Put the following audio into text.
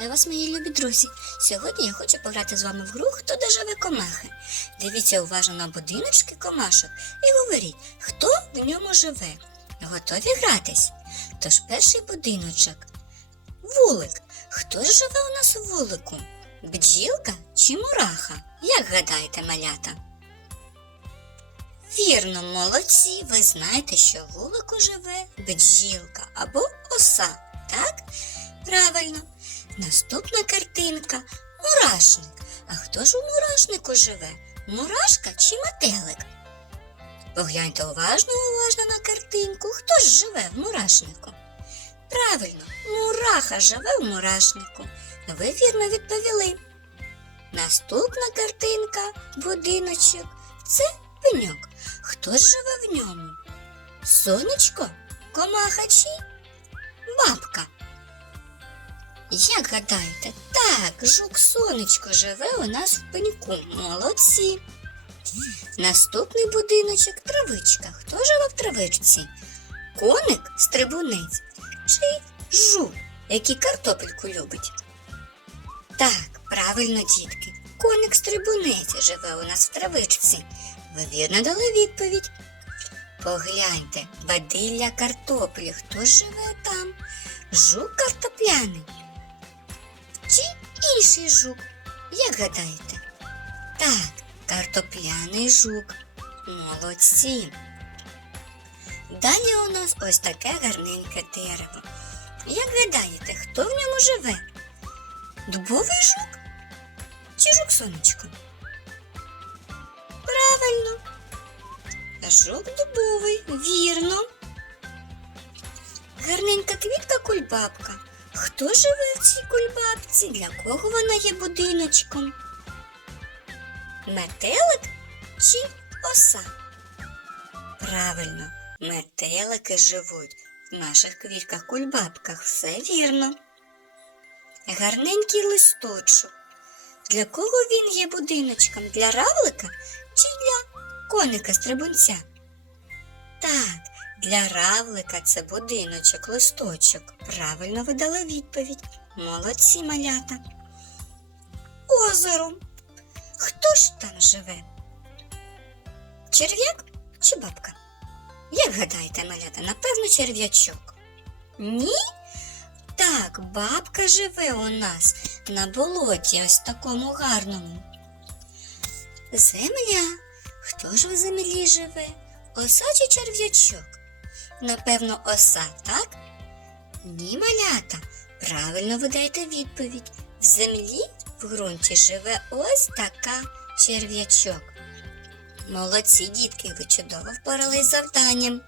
Я вас, мої любі друзі. Сьогодні я хочу пограти з вами в гру Хто де живе комахи. Дивіться уважно на будиночки комашок і говоріть, хто в ньому живе. Готові гратись? Тож перший будиночок. Вулик. Хто ж живе у нас у вулику? Бджілка чи мураха? Як гадаєте, малята? Вірно, молодці, ви знаєте, що в вулику живе бджілка або оса, так? Правильно. Наступна картинка мурашник. А хто ж у мурашнику живе? Мурашка чи метелик? Погляньте уважно, уважно на картинку. Хто ж живе в мурашнику? Правильно, мураха живе в мурашнику. Ви вірно відповіли. Наступна картинка будиночок. Це пеньок. Хто ж живе в ньому? Сонечко, комаха чи бабка? Як гадаєте, так, жук сонечко живе у нас в пеньку. Молодці. Наступний будиночок травичка. Хто живе в травичці? Коник, стрибунець чи жук, який картопельку любить? Так, правильно, дітки. Коник стрибунець живе у нас в травичці. Ви вірно дали відповідь. Погляньте, бадилля картоплі. Хто живе там? Жук картопляний. Інший жук? Як гадаєте? Так, картопляний жук. Молодці. Далі у нас ось таке гарненьке дерево. Як гадаєте, хто в ньому живе? Дубовий жук? Чи жук сонечко? Правильно. Жук дубовий, вірно. Гарненька квітка кульбабка. Хто живе в цій кульбабці? Для кого вона є будиночком? Метелик чи оса? Правильно, метелики живуть в наших квітках кульбабках. Все вірно. Гарненький листочок. Для кого він є будиночком? Для равлика чи для коника стрибунця? Для равлика це будиночок, листочок. Правильно ви дали відповідь. Молодці малята. Озеро. Хто ж там живе? Черв'як чи бабка? Як гадаєте, малята, напевно, черв'ячок. Ні? Так, бабка живе у нас на болоті, ось такому гарному. Земля. Хто ж в землі живе? Оса чи черв'ячок? Напевно, оса, так? Ні, малята. Правильно ви даєте відповідь. В землі в ґрунті живе ось така черв'ячок. Молодці, дітки, ви чудово впорались завданням.